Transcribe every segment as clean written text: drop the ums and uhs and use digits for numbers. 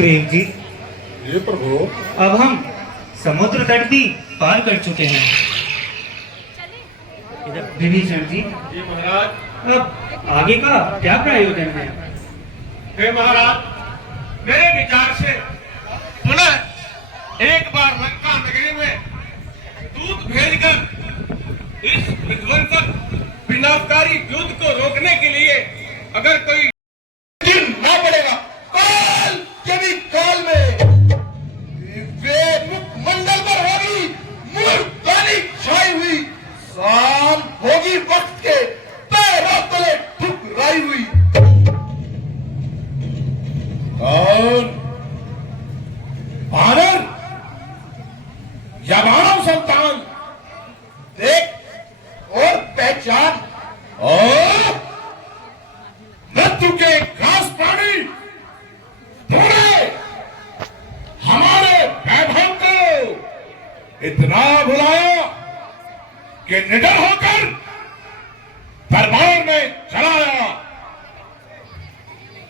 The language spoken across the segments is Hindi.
सुग्रीव जी, ये प्रभु, अब हम समुद्र तट भी पार कर चुके हैं। इधर विभीषण जी, ये महाराज, अब आगे का क्या प्रयोजन है? हे महाराज, मेरे विचार से पुनः एक बार लंका नगरी में दूत भेजकर इस विध्वंसक विनाशकारी युद्ध को रोकने के लिए अगर कोई दिन ना पड़ेगा, काल के भी काल में वे मुखमंडल पर होगी मूर्तानी छाई हुई, शाम होगी वक्त के पैरों तले ठुकराई हुई। कौन? वानर या मानव संतान? देख और पहचान। और मृत्यु के घास प्राणी तूने हमारे वैभव को इतना भुलाया कि निडर होकर दरबार में चला आया।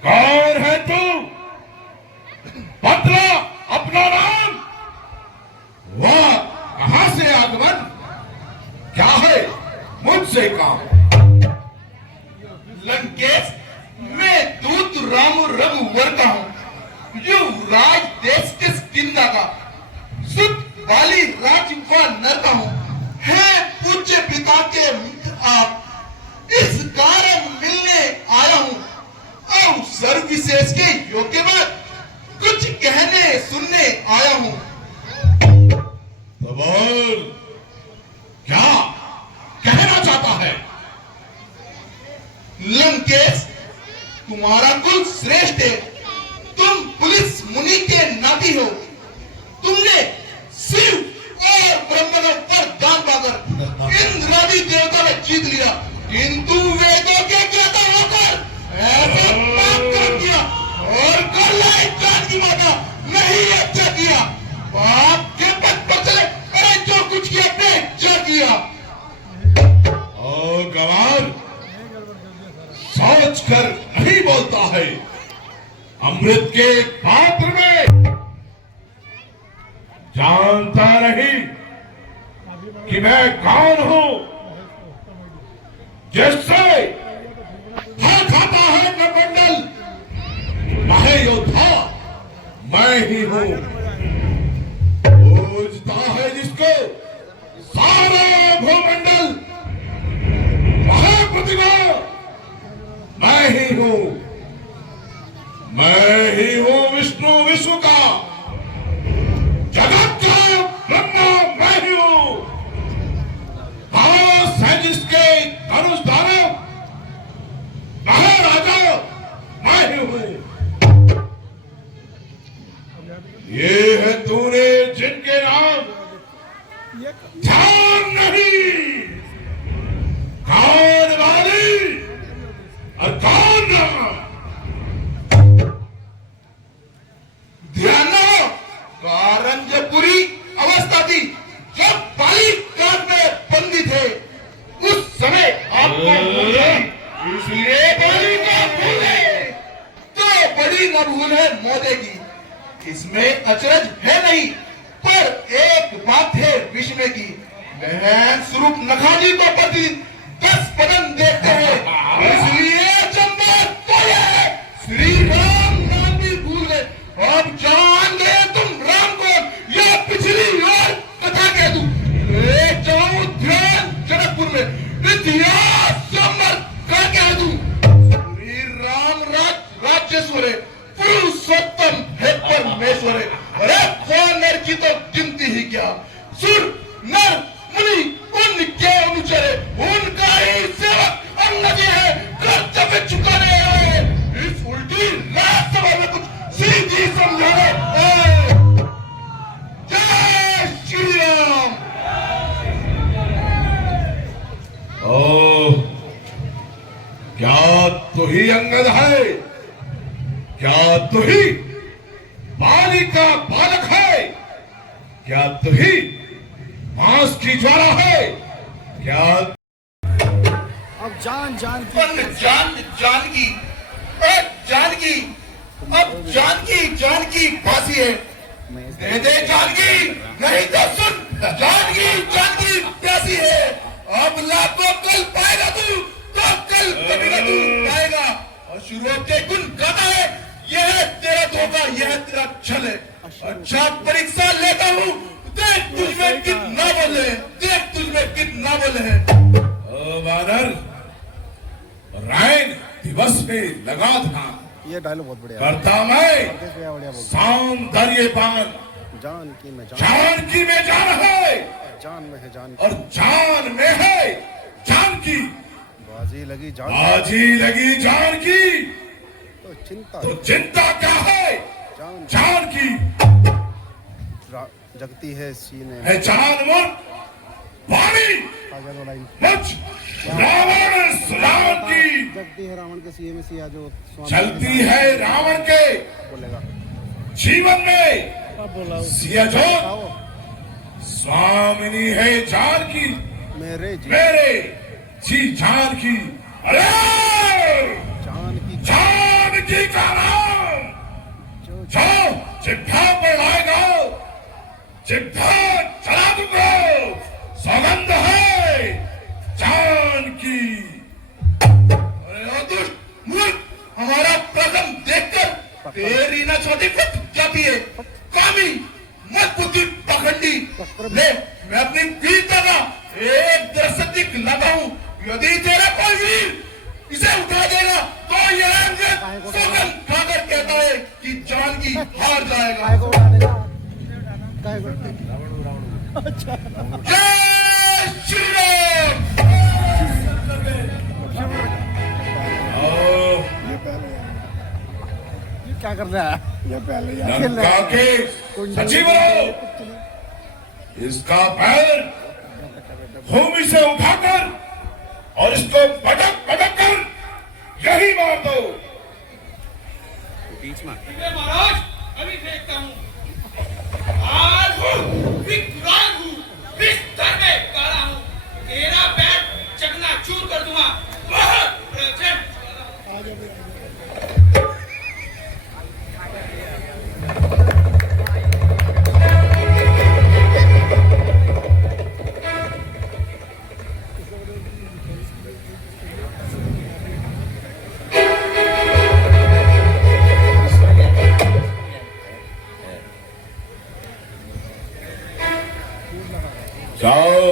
कौन है तू? बतला अपना नाम। वह कहां से आगमन? क्या है मुझसे काम? लंकेश, मैं दूत राम रघुवर का हूं, युवराज देश के किंदा का, सुत वाली राजवा नर का हूं, है पूज्य पिता के मित्र आप, इस कारण मिलने आया हूं। अवसर विशेष के योग्य बात कुछ कहने सुनने आया हूं। तो बोल, क्या कहना चाहता है? लंकेश, तुम्हारा कुल श्रेष्ठ है, तुम पुलिस मुनि के नाती हो, तुमने शिव और ब्रह्मदेव पर दान पाकर इंद्रादि देवता ने जीत लिया, किंतु वेदों के ज्ञाता होकर ऐसे पाप कर दिया और कर लाए जानकी माता, नहीं अच्छा किया, पाप के पथ पर चले, अरे जो कुछ किया अपने अच्छा किया। ओ गवार, सोच कर नहीं बोलता है, अमृत के पात्र में जानता नहीं कि मैं कौन हूं, जिससे हर खाता है प्रमंडल, महायोद्धा मैं ही हूं, पूजता है जिसको सारा भूमंडल, महाप्रतिभा मैं ही हूं, मैं ही हूं विष्णु विश्व का, जगत का ब्रह्मा मैं ही हूं, दास है जिसके धनुष धारा, महाराजा मैं ही हूं। ये है तूने जिनके नाम ध्यान नहीं, कौन वाली और कौन राम? ध्यान न हो, कारण जब बुरी अवस्था थी, जब बाली काट में बंदी थे, उस समय आपको भूले, इसलिए बाली का भूले तो बड़ी न भूल है मोदे की, इसमें अचरज है नहीं, पर एक बात है विषय की, बहन स्वरूप नखाजी को प्रतिदिन 10 बदन देखते हैं, इसलिए चंबा तो है श्री राम नाम भी भूल गए, अब जान गए तुम राम को, यह पिछली और कथा कह दूं, ले जाऊं ध्यान जनकपुर में, इतिहास समर्थ का कह दूं, श्री राम राज्येश्वर है, पुरुषोत्तम है परमेश्वर है, अरे नर की तो गिनती ही क्या, सुर नर मुनि उनके अनुचर, उनका ही सेवक अंगद है, कर्तव्य चुकाने आए, इस उल्टी राज्यसभा में कुछ सीधी समझाने आए। जय श्री राम। ओ, क्या तू ही अंगद है? क्या तू ही बाली का बालक है? क्या तू ही मांस की ज्वाला है? क्या अब जान जानकी, अब जानकी की फांसी है। दे दे जानकी, नहीं तो सुन, जानकी जानकी प्यासी है। अब लाखों कल पाएगा तू, तो कल कभी ना तू पाएगा। और शुरू के गुण गाता है, यह है तेरा धोखा, यह है तेरा छल है। अच्छा परीक्षा लेता हूँ, देख तुझमें कितना बल है, देख तुझमें कितना बल है। ओ वानर, रायन दिवस में लगा था, ये डायलॉग बहुत बढ़िया करता मैं बढ़िया सौंदर्यपान। जान की मैं जान जान की में जान है, जान में है जान और जान में है जान की। बाजी लगी जान बाजी लगी जान की, तो चिंता तो चिंता क्या है जान जान की। जगती है सीने में। है जान मुझ पानी आजा दो लाइन। मुझ रावण रावण की, जगती है रावण के सीए में सिया जो स्वामी चलती है रावण के बोलेगा। जीवन में अब बोला सिया जो आओ स्वामिनी है जान की, मेरे जी मेरे जी जान की। अरे जान की का नाम जो जो चिट्ठा पर लाएगा, चिट्ठा चला दूंगा, सौगंध है जान की। अरे दुष्ट मूर्ख, हमारा प्रथम देखकर तेरी ना छोटी फुट जाती है। कामी मत बुद्धि पखंडी, ले मैं अपनी वीरता का एक दृष्टि लगाऊं। यदि तेरा कोई वीर इसे उठा देगा तो यह सौगंध खाकर कहता है कि जान की हार जाएगा। काय को उड़ा देगा काय को जय श्री राम। ये क्या कर रहा है ये पहले लंका के सचिव रहो, इसका पैर भूमि से उठाकर और इसको पटक पटक कर यही मार दो। महाराज अभी देखता हूँ। आज हूँ, विकराल हूँ, बिस्तर में काला हूँ, तेरा पैर चकनाचूर कर दूंगा। बहुत प्रचंड। जाओ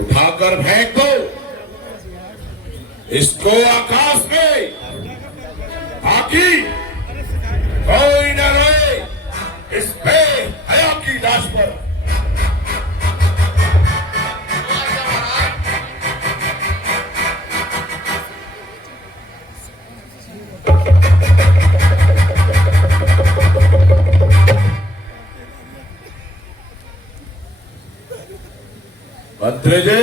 उठाकर फेंक दो इसको आकाश में, ताकि कोई न रोए इस पे हया की लाश पर। मंत्री जी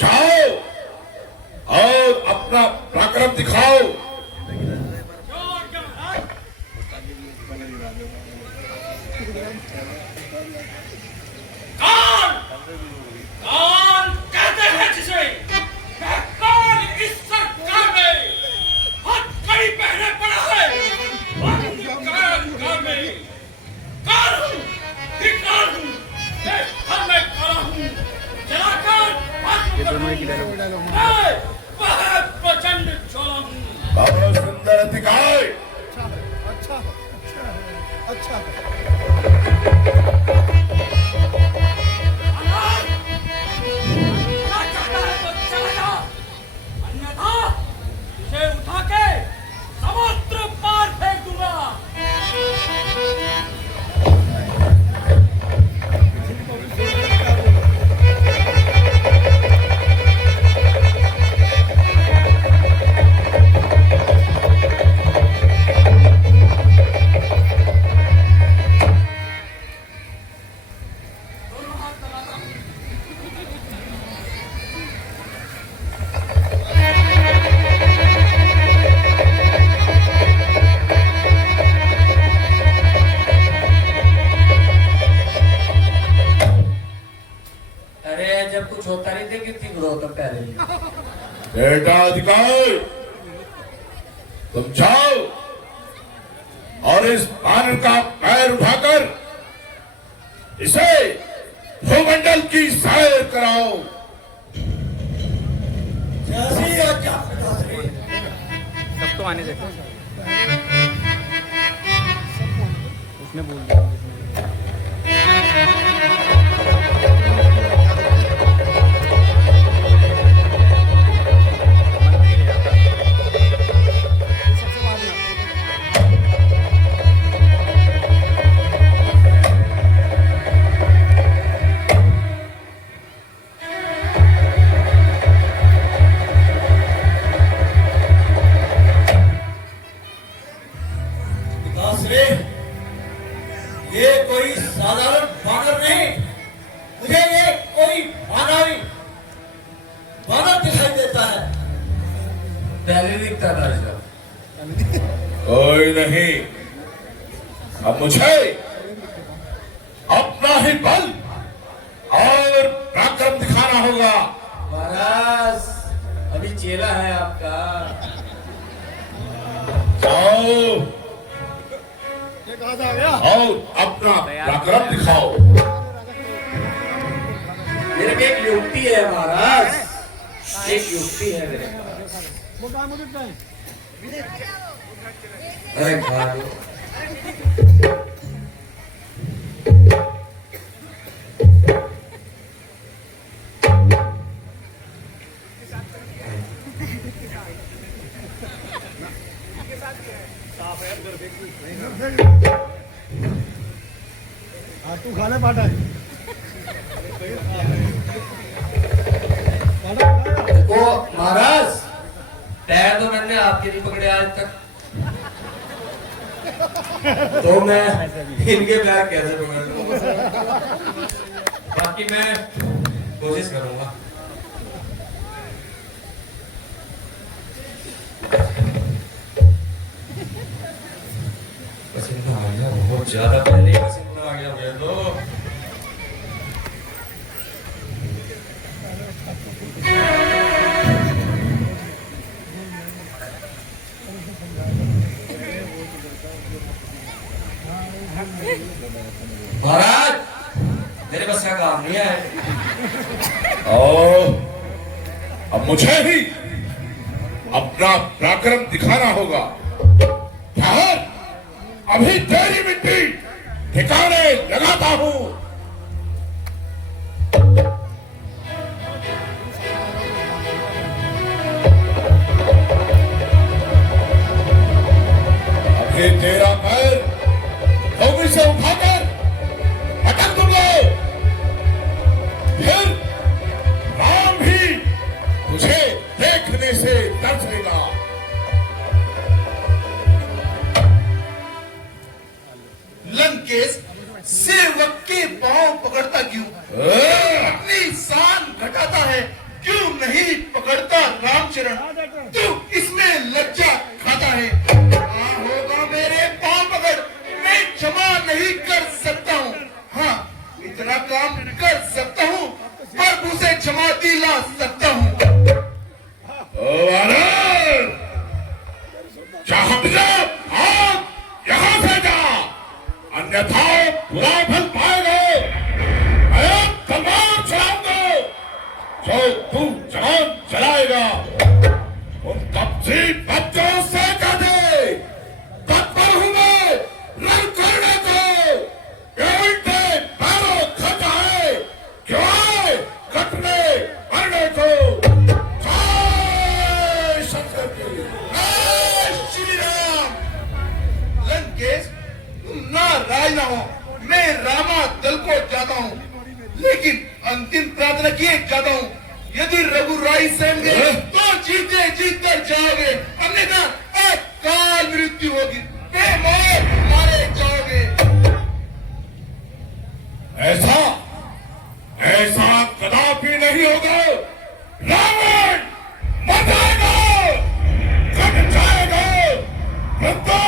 जाओ और अपना पराक्रम दिखाओ। कौन कौन कहते हैं जिसे मैं कौन इस सरकार में हथकड़ी पहने पड़ा है। अंधकार में कौन हूँ, विकराल हूँ, देखकर मैं काला हूँ, जलाकर भस्म कर दूँ। मैं बहुत प्रचंड ज्वाला हूँ। बहुत सुंदर दिखाए। अच्छा अच्छा महाराज, क्या चाहता है तो चला जा, अन्यथा इसे उठा के समुद्र पार फेंक दूंगा। अरे जब कुछ होता नहीं थे कितनी ग्रोथ तो पहले बेटा अधिकार तुम जाओ और इस बानर का पैर उठाकर इसे भूमंडल की सैर कराओ। जैसी आज्ञा पिताश्री। सब तो आने देते उसने बोल दिया पिताश्री, ये कोई साधारण बानर नहीं, मुझे ये कोई मानवी बानर दिखाई देता है। पहले दिखता था इसका। कोई नहीं, अब मुझे अपना ही बल और पराक्रम दिखाना होगा। महाराज, अभी चेला है आपका। जाओ ये कहाँ से आ गया? और अपना पराक्रम दिखाओ। मेरे पे एक युक्ति है महाराज, एक युक्ति है मेरे पास। वो कहाँ मुझे कहाँ? अरे भाई, हाँ तू खा ले पाटा है। देखो महाराज, पैर तो मैंने आपके नहीं पकड़े आज तक, तो मैं इनके पैर कैसे पकड़ लूं? बाकी मैं कोशिश करूंगा। पसीना आ गया बहुत ज्यादा, पहले ही पसीना आ गया मुझे तो। महाराज, मेरे बस का काम नहीं है। और अब मुझे ही अपना पराक्रम दिखाना होगा। ठहर, अभी तेरी मिट्टी ठिकाने लगाता हूं। अभी तेरा पैर भूमि से उठाकर पटक दूंगा, फिर राम भी तुझे देखने से तरसेगा। लंकेश, सेवक के पांव पकड़ता क्यों? अपनी शान घटाता है क्यों नहीं पकड़ता रामचरण? तू इसमें लज्जा खाता है। हाँ होगा मेरे पांव पकड़, मैं क्षमा नहीं कर सकता हूँ। हाँ, इतना काम कर सकता हूँ, प्रभु से क्षमा दिला सकता हूँ। यहां से जा, अन्यथा बुरा फल पाएगा। मैं तलवार चलाऊंगा, जो तू जवान चलाएगा उन कब्जी बच्चों से कह दे, तत्पर हूं मैं रण करने को। उल्टे पैरों खचा है क्यों आए कटने मरने को। जय शंकर की। जय श्री राम। लंकेश, तुम नाराज ना हो, मैं रामा दल को जाता हूँ, लेकिन अंतिम प्रार्थना किए जाता हूँ। यदि रघुराई सहन गए तो जीते जीत कर जाओगे, अन्यथा अकाल मृत्यु होगी, बेमौत मारे जाओगे। ऐसा ऐसा कदापि नहीं होगा। रावण मर जाएगा, कट जाएगा, परंतु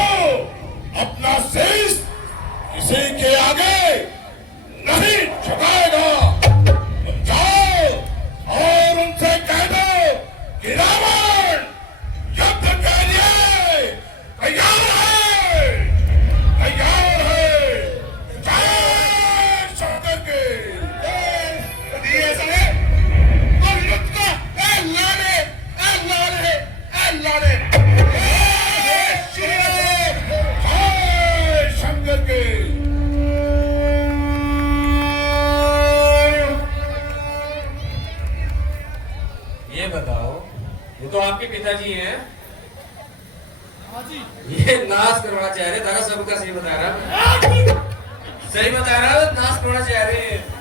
अपना शीश किसी के आगे नहीं झुकाएगा। तुम जाओ और उनसे कह दो कि रावण युद्ध के लिए तैयार है। पिताजी हैं हाँ जी ये नाश करवाना चाह रहे, दादा सबका सही बता रहा, सही बता रहा, नाश करवाना चाह रहे हैं।